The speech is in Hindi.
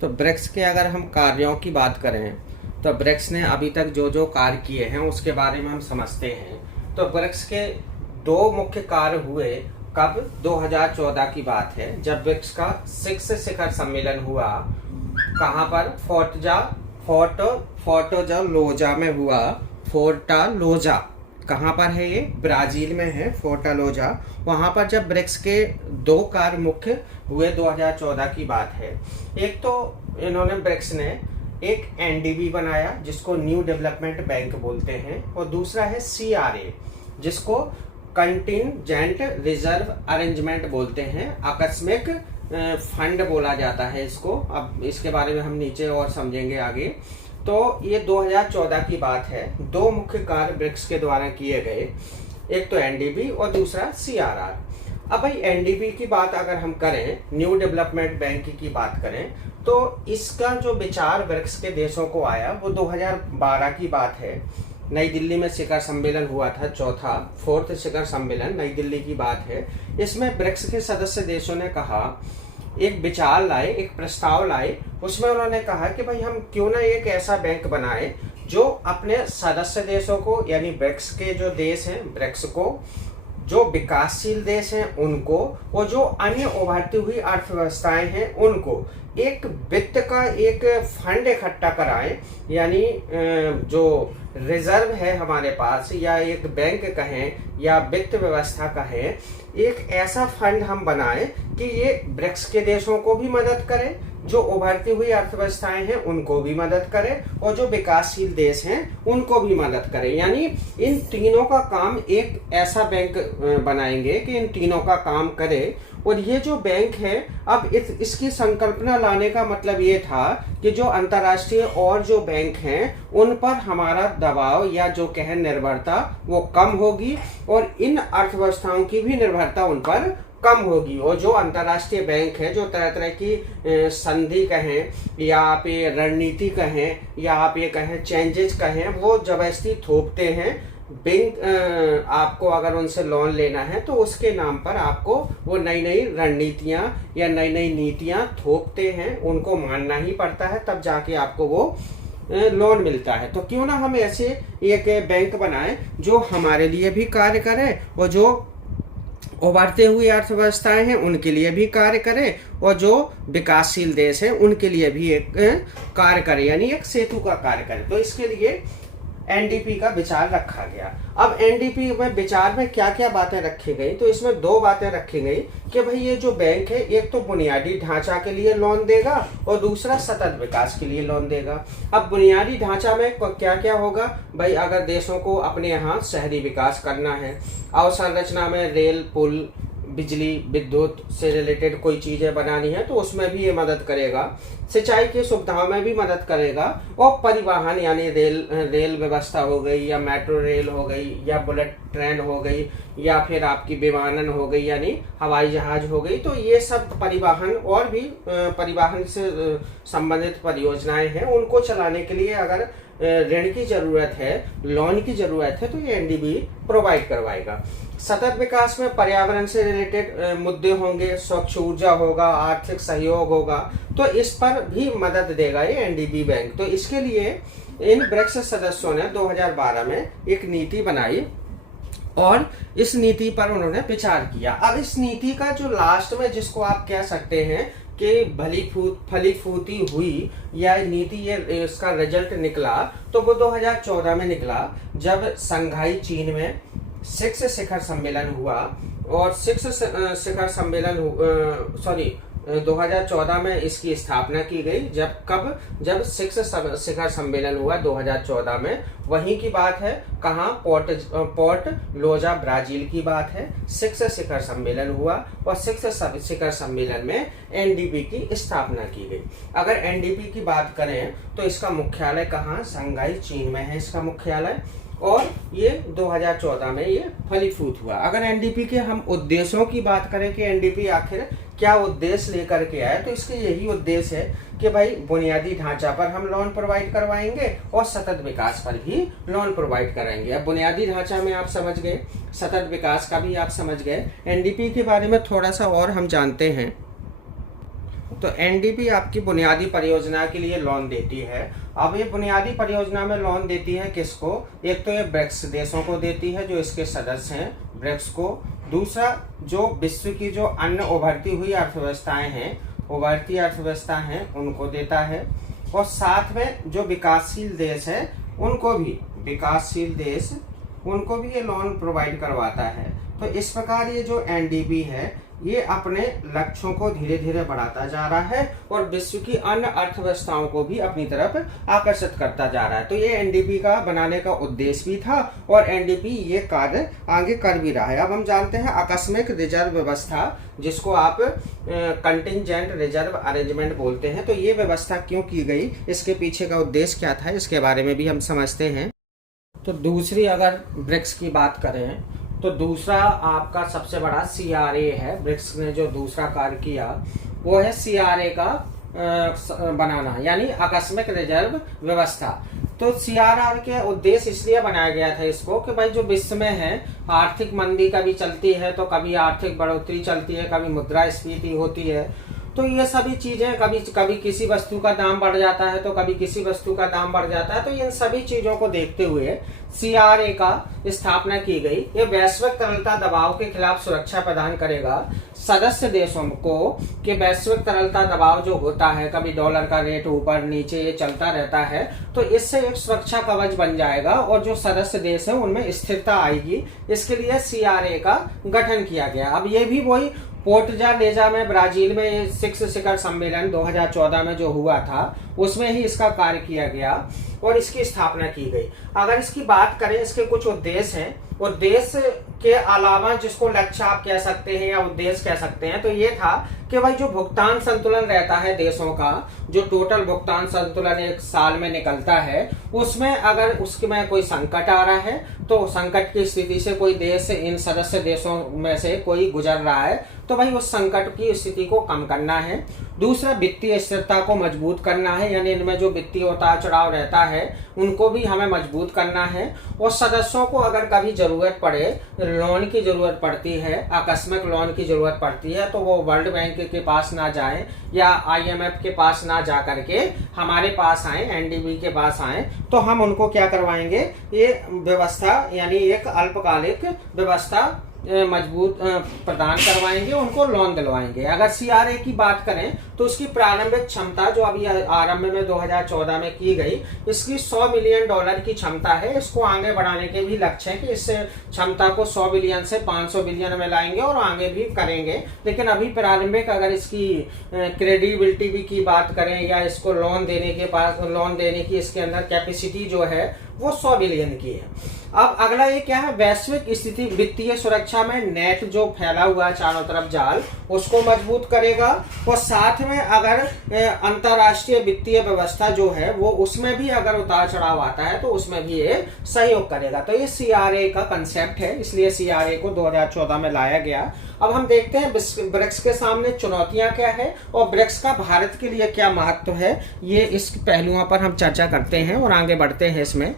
तो ब्रिक्स के अगर हम कार्यों की बात करें तो ब्रिक्स ने अभी तक जो जो कार्य किए हैं उसके बारे में हम समझते हैं। तो ब्रिक्स के दो मुख्य कार्य हुए। कब? 2014 की बात है, जब ब्रिक्स का 6 शिखर सम्मेलन हुआ। कहाँ पर? फोर्टालोजा में हुआ। फोर्टालोजा कहाँ पर है? ये ब्राजील में है, फोर्टालोजा। वहाँ पर जब ब्रिक्स के दो कार्य मुख्य हुए 2014 की बात है। एक तो इन्होंने ब्रिक्स ने एक एनडीबी बनाया जिसको न्यू डेवलपमेंट बैंक बोलते हैं, और दूसरा है सीआरए जिसको कंटिंजेंट रिजर्व अरेंजमेंट बोलते हैं। आकस्मिक फंड बोला जाता है इसको। अब इसके बारे में हम नीचे और समझेंगे आगे। तो ये 2014 की बात है। दो मुख्य कार्य ब्रिक्स के द्वारा किए गए, एक तो एनडीबी और दूसरा सीआरआर। अब भाई एनडीबी की बात अगर हम करें, न्यू डेवलपमेंट बैंक की बात करें, तो इसका जो विचार ब्रिक्स के देशों को आया वो 2012 की बात है। नई दिल्ली में शिखर सम्मेलन हुआ था, फोर्थ शिखर सम्मेलन नई दिल्ली की बात है। इसमें ब्रिक्स के सदस्य देशों ने कहा, एक विचार लाए, एक प्रस्ताव लाए। उसमें उन्होंने कहा कि भाई हम क्यों ना एक ऐसा बैंक बनाए जो अपने सदस्य देशों को, यानी ब्रिक्स के जो देश हैं, ब्रिक्स को, जो विकासशील देश हैं उनको, और जो अन्य उभरती हुई अर्थव्यवस्थाएं हैं उनको एक वित्त का एक फंड इकट्ठा कराएं। यानी जो रिजर्व है हमारे पास, या एक बैंक कहें या वित्त व्यवस्था कहें, एक ऐसा फंड हम बनाएं कि ये ब्रिक्स के देशों को भी मदद करे, जो उभरती हुई अर्थव्यवस्थाएं हैं उनको भी मदद करे, और जो विकासशील देश हैं उनको भी मदद करे। यानी इन तीनों का काम, एक ऐसा बैंक बनाएंगे कि इन तीनों का काम करे। और ये जो बैंक है, अब इसकी संकल्पना लाने का मतलब ये था कि जो अंतर्राष्ट्रीय और जो बैंक हैं उन पर हमारा दबाव या जो कहें निर्भरता वो कम होगी, और इन अर्थव्यवस्थाओं की भी निर्भरता उन पर कम होगी। और जो अंतर्राष्ट्रीय बैंक है, जो तरह तरह की संधि कहें या आप ये रणनीति कहें या आप ये कहें चेंजेस कहें, वो जबरदस्ती थोपते हैं। बैंक आपको अगर उनसे लोन लेना है तो उसके नाम पर आपको वो नई नई रणनीतियां या नई नई नीतियां थोपते हैं, उनको मानना ही पड़ता है, तब जाके आपको वो लोन मिलता है। तो क्यों ना हम ऐसे एक बैंक बनाएं जो हमारे लिए भी कार्य करे, और जो उभरते हुए अर्थव्यवस्थाएं हैं उनके लिए भी कार्य करे, और जो विकासशील देश हैं उनके लिए भी एक कार्य करे, यानी एक सेतु का कार्य करे। तो इसके लिए एनडीपी का विचार रखा गया। अब एनडीपी में विचार में क्या क्या बातें रखी गई? तो इसमें दो बातें रखी गई कि भाई ये जो बैंक है, एक तो बुनियादी ढांचा के लिए लोन देगा और दूसरा सतत विकास के लिए लोन देगा। अब बुनियादी ढांचा में क्या क्या होगा भाई? अगर देशों को अपने यहाँ शहरी विकास करना है, अवसंरचना में रेल, पुल, बिजली, विद्युत से रिलेटेड कोई चीजें बनानी है तो उसमें भी ये मदद करेगा। सिंचाई की सुविधाओं में भी मदद करेगा, और परिवहन यानी रेल व्यवस्था हो गई, या मेट्रो रेल हो गई, या बुलेट ट्रेन हो गई, या फिर आपकी विमानन हो गई यानी हवाई जहाज हो गई। तो ये सब परिवहन और भी परिवहन से संबंधित परियोजनाएं हैं, उनको चलाने के लिए अगर ऋण की जरूरत है, लोन की जरूरत है, तो ये एनडीबी प्रोवाइड करवाएगा। सतत विकास में पर्यावरण से रिलेटेड मुद्दे होंगे, स्वच्छ ऊर्जा होगा, आर्थिक सहयोग होगा, तो इस पर भी मदद देगा ये एनडीबी बैंक। तो इसके लिए इन ब्रिक्स सदस्यों ने 2012 में एक नीति बनाई, और इस नीति पर उन्होंने विचार किया। अब इस नीति का जो लास्ट में, जिसको आप कह सकते हैं कि फलीफूती हुई या नीति, ये इसका रिजल्ट निकला, तो वो 2014 में निकला, जब शंघाई चीन में 6 शिखर सम्मेलन हुआ। और 6 शिखर सम्मेलन 2014 में इसकी स्थापना की गई। जब 6 शिखर सम्मेलन हुआ 2014 में, वहीं की बात है। कहाँ? पोर्ट लोजा ब्राजील की बात है। 6 शिखर सम्मेलन हुआ, और 6 शिखर सम्मेलन में एनडीबी की स्थापना की गई। अगर एनडीबी की बात करें तो इसका मुख्यालय कहाँ? शंघाई चीन में है इसका मुख्यालय, और ये 2014 में ये फलीभूत हुआ। अगर एनडीपी के हम उद्देश्यों की बात करें कि एनडीपी आखिर क्या उद्देश्य लेकर के आए, तो इसके यही उद्देश्य है कि भाई बुनियादी ढांचा पर हम लोन प्रोवाइड करवाएंगे और सतत विकास पर भी लोन प्रोवाइड कराएंगे। अब बुनियादी ढांचा में आप समझ गए, सतत विकास का भी आप समझ गए। एनडीपी के बारे में थोड़ा सा और हम जानते हैं। तो एनडीबी आपकी बुनियादी परियोजना के लिए लोन देती है। अब ये बुनियादी परियोजना में लोन देती है किसको? एक तो ये ब्रिक्स देशों को देती है जो इसके सदस्य हैं, ब्रिक्स को। दूसरा, जो विश्व की जो अन्य उभरती हुई अर्थव्यवस्थाएं हैं, उभरती अर्थव्यवस्था हैं, उनको देता है। और साथ में जो विकासशील देश है उनको भी, विकासशील देश उनको भी ये लोन प्रोवाइड करवाता है। तो इस प्रकार ये जो एनडीबी है ये अपने लक्ष्यों को धीरे धीरे बढ़ाता जा रहा है और विश्व की अन्य अर्थव्यवस्थाओं को भी अपनी तरफ आकर्षित करता जा रहा है। तो ये एनडीबी का बनाने का उद्देश्य भी था और एनडीबी ये कार्य आगे कर भी रहा है। अब हम जानते हैं आकस्मिक रिजर्व व्यवस्था, जिसको आप कंटिंजेंट रिजर्व अरेंजमेंट बोलते हैं। तो ये व्यवस्था क्यों की गई, इसके पीछे का उद्देश्य क्या था, इसके बारे में भी हम समझते हैं। तो दूसरी अगर ब्रिक्स की बात करें तो दूसरा आपका सबसे बड़ा सीआरए है। ब्रिक्स ने जो दूसरा कार्य किया वो है सीआरए का बनाना, यानी आकस्मिक रिजर्व व्यवस्था। तो सीआरआर के उद्देश्य इसलिए बनाया गया था इसको कि भाई जो विश्व में है आर्थिक मंदी कभी चलती है, तो कभी आर्थिक बढ़ोतरी चलती है, कभी मुद्रास्फीति होती है। तो ये सभी चीजें, कभी कभी किसी वस्तु का दाम बढ़ जाता है तो कभी किसी वस्तु का दाम बढ़ जाता है। तो इन सभी चीजों को देखते हुए सीआरए का स्थापना की गई। ये वैश्विक तरलता दबाव के खिलाफ सुरक्षा प्रदान करेगा सदस्य देशों को कि वैश्विक तरलता दबाव जो होता है, कभी डॉलर का रेट ऊपर नीचे ये चलता रहता है, तो इससे एक सुरक्षा कवच बन जाएगा और जो सदस्य देश है उनमें स्थिरता आएगी। इसके लिए सीआरए का गठन किया गया। अब ये भी वही फोर्टालेजा में ब्राजील में 6 शिखर सम्मेलन 2014 में जो हुआ था उसमें ही इसका कार्य किया गया और इसकी स्थापना की गई। अगर इसकी बात करें, इसके कुछ उद्देश्य हैं। उद्देश्य के अलावा जिसको लक्ष्य आप कह सकते हैं या उद्देश्य कह सकते हैं, तो ये था कि भाई जो भुगतान संतुलन रहता है देशों का, जो टोटल भुगतान संतुलन एक साल में निकलता है, उसमें अगर उसमें कोई संकट आ रहा है तो संकट की स्थिति से कोई देश इन सदस्य देशों में से कोई गुजर रहा है तो भाई उस संकट की स्थिति को कम करना है। दूसरा, वित्तीय स्थिरता को मजबूत करना है, यानी इनमें जो वित्तीय उतार चढ़ाव रहता है उनको भी हमें मजबूत करना है। और सदस्यों को अगर कभी जरूरत पड़े, लोन की जरूरत पड़ती है, आकस्मिक लोन की जरूरत पड़ती है, तो वो वर्ल्ड बैंक के पास ना जाएं या आईएमएफ के पास ना जा करके हमारे पास आए, एनडीबी के पास आए, तो हम उनको क्या करवाएंगे, ये व्यवस्था यानी एक अल्पकालिक व्यवस्था मजबूत प्रदान करवाएंगे, उनको लोन दिलवाएंगे। अगर सीआरए की बात करें तो उसकी प्रारंभिक क्षमता जो अभी आरंभ में 2014 में की गई, इसकी $100 बिलियन की क्षमता है। इसको आगे बढ़ाने के भी लक्ष्य है कि इस क्षमता को 100 बिलियन से 500 बिलियन में लाएंगे और आगे भी करेंगे। लेकिन अभी प्रारंभिक अगर इसकी क्रेडिबिलिटी भी की बात करें या इसको लोन देने की इसके अंदर कैपेसिटी जो है वो 100 बिलियन की है। अब अगला ये क्या है, वैश्विक स्थिति वित्तीय सुरक्षा में नेट जो फैला हुआ है चारों तरफ जाल, उसको मजबूत करेगा। और साथ में अगर अंतरराष्ट्रीय वित्तीय व्यवस्था जो है वो उसमें भी अगर उतार चढ़ाव आता है तो उसमें भी ये सहयोग करेगा। तो ये सीआरए का कंसेप्ट है, इसलिए सीआरए को 2014 में लाया गया। अब हम देखते हैं ब्रिक्स के सामने चुनौतियां क्या है और ब्रिक्स का भारत के लिए क्या महत्व है, ये इस पहलुओं पर हम चर्चा करते हैं और आगे बढ़ते हैं इसमें।